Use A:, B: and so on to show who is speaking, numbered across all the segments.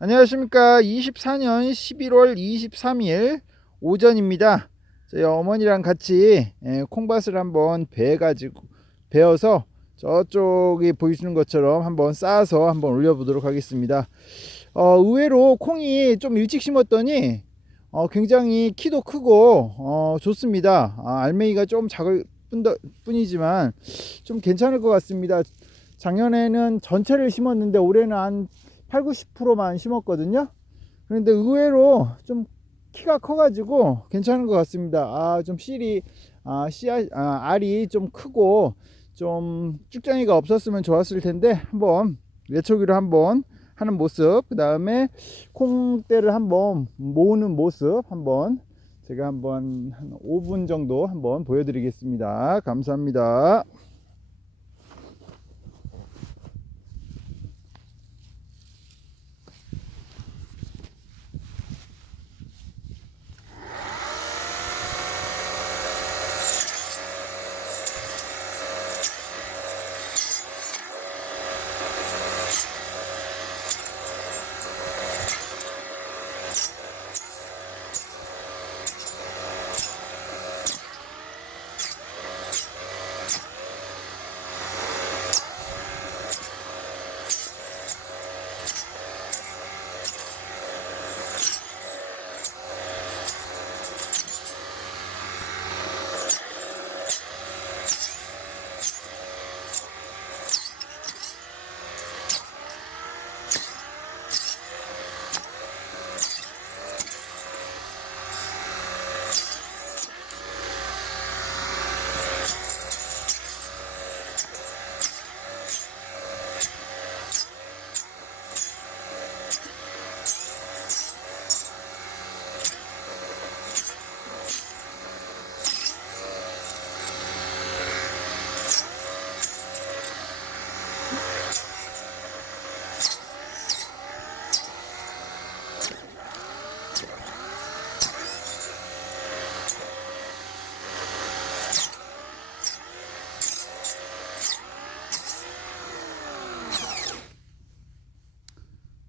A: 안녕하십니까. 24년 11월 23일 오전입니다. 저희 어머니랑 같이 예, 콩밭을 한번 베가지고 베어서 저쪽에 보이시는 것처럼 한번 쌓아서 한번 올려보도록 하겠습니다. 어, 의외로 콩이 좀 일찍 심었더니 어, 굉장히 키도 크고 어, 좋습니다. 아, 알맹이가 좀 작을 뿐이지만 좀 괜찮을 것 같습니다. 작년에는 전체를 심었는데 올해는 한 8, 90%만 심었거든요. 그런데 의외로 좀 키가 커가지고 괜찮은 것 같습니다. 아, 좀 씨리, 아, 씨알, 아, 알이 좀 크고 좀 쭉장이가 없었으면 좋았을 텐데 한번 외초기로 한번 하는 모습, 그 다음에 콩대를 한번 모으는 모습 한번 제가 한번 한 5분 정도 한번 보여드리겠습니다. 감사합니다.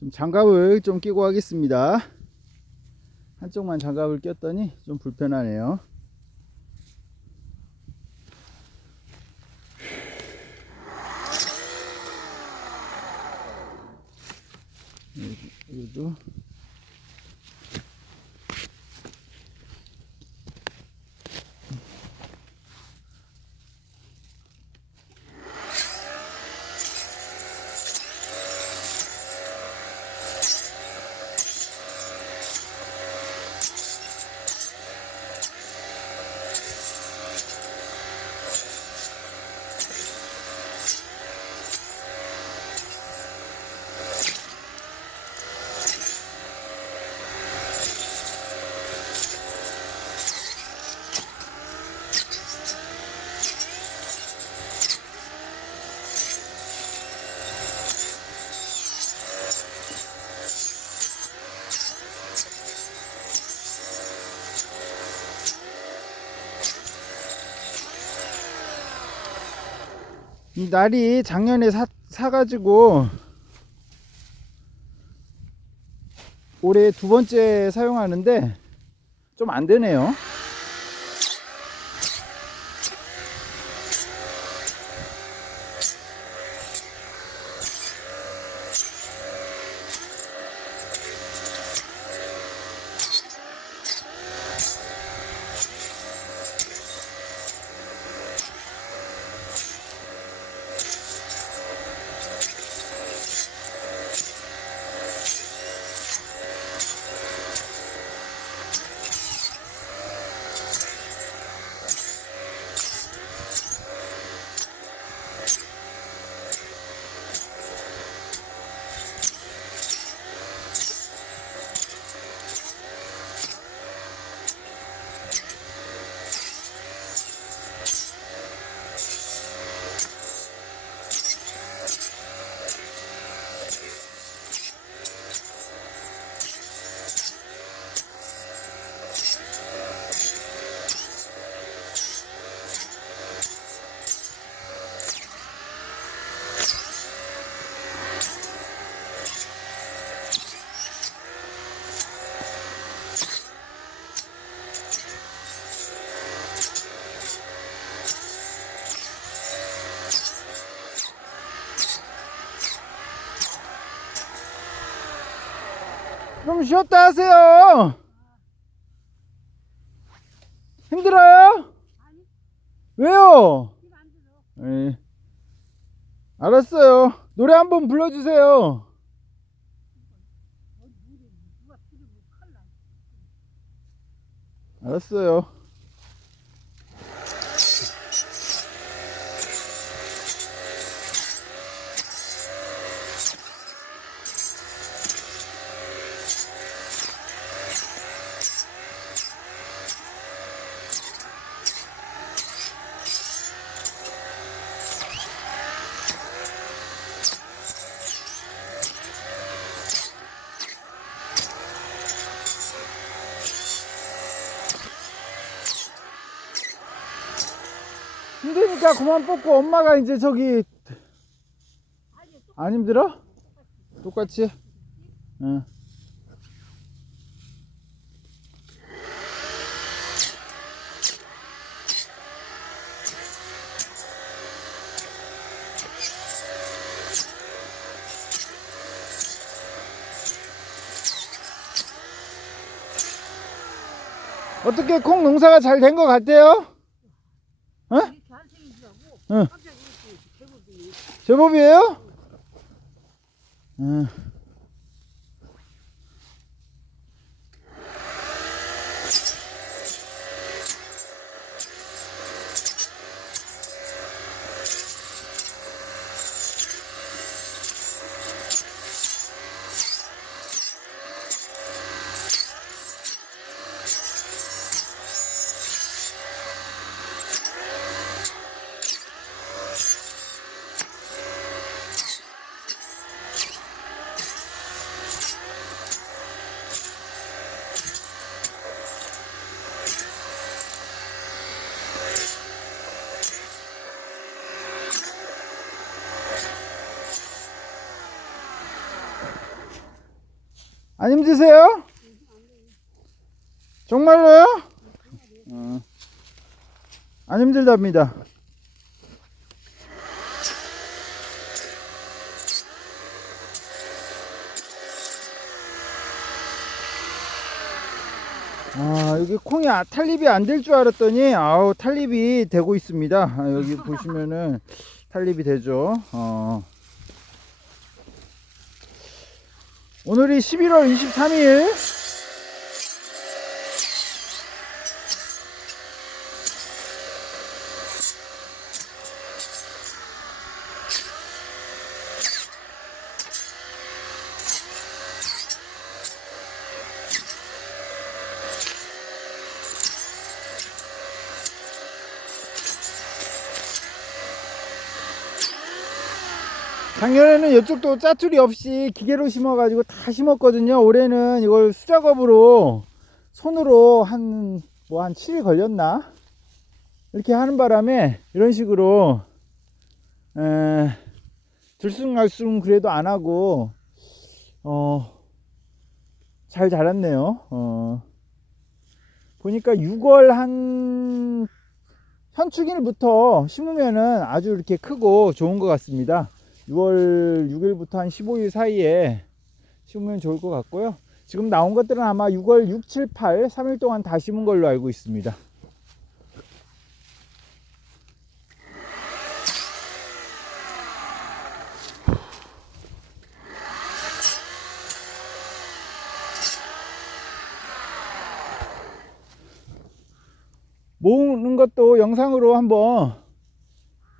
A: 좀 장갑을 좀 끼고 하겠습니다. 한쪽만 장갑을 꼈더니 좀 불편하네요. 여기도 이 날이 작년에 사, 사가지고 올해 두 번째 사용하는데 좀 안 되네요. 좀 쉬었다 하세요. 힘들어요? 왜요? 예. 알았어요. 노래 한 번 불러주세요. 알았어요. 힘드니까 그만 뽑고 엄마가 이제 저기 안 힘들어? 똑같이? 응. 어떻게 콩 농사가 잘 된 것 같아요? 어? 응. 제법이에요? 응. 안 힘드세요? 정말로요? 어. 안 힘들답니다. 아, 여기 콩이 아- 탈립이 안 될 줄 알았더니 아우 탈립이 되고 있습니다. 아, 여기 보시면은 탈립이 되죠. 어. 오늘이 11월 23일 작년에는 이쪽도 짜투리 없이 기계로 심어가지고 다 심었거든요. 올해는 이걸 수작업으로 손으로 한 뭐 한 7일 걸렸나? 이렇게 하는 바람에 이런 식으로 에, 들쑥날쑥 그래도 안 하고 어, 잘 자랐네요. 어, 보니까 6월 한 현축일부터 심으면은 아주 이렇게 크고 좋은 것 같습니다. 6월 6일부터 한 15일 사이에 심으면 좋을 것 같고요. 지금 나온 것들은 아마 6월 6, 7, 8, 3일 동안 다 심은 걸로 알고 있습니다. 모으는 것도 영상으로 한번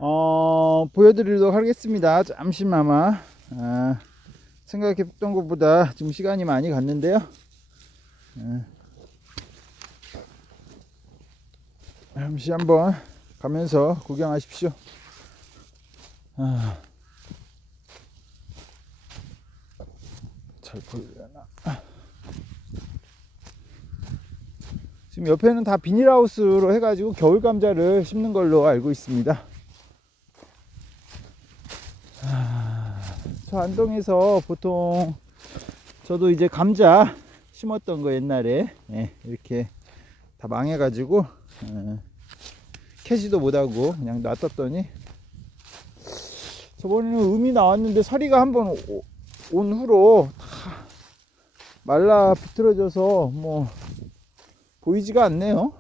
A: 어, 보여드리도록 하겠습니다. 잠시만만. 아, 생각했던 것보다 지금 시간이 많이 갔는데요. 아, 잠시 한번 가면서 구경하십시오. 아, 잘 보이려나? 지금 옆에는 다 비닐하우스로 해가지고 겨울 감자를 심는 걸로 알고 있습니다. 저 안동에서 보통 저도 이제 감자 심었던 거 옛날에 예, 이렇게 다 망해가지고 예, 캐지도 못하고 그냥 놔뒀더니 저번에는 음이 나왔는데 서리가 한번 온 후로 다 말라 비틀어져서 뭐 보이지가 않네요.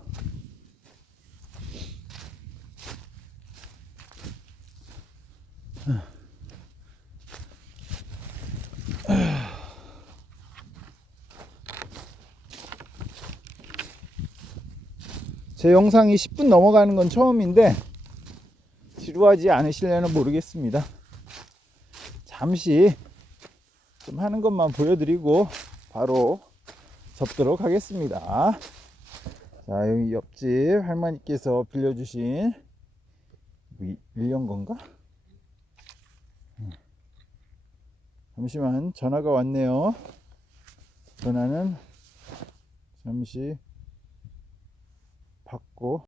A: 제 영상이 10분 넘어가는 건 처음인데 지루하지 않으실려나 모르겠습니다. 잠시 좀 하는 것만 보여드리고 바로 접도록 하겠습니다. 자, 여기 옆집 할머니께서 빌려주신 위- 밀린 건가? 음. 잠시만 전화가 왔네요. 전화는 잠시 받고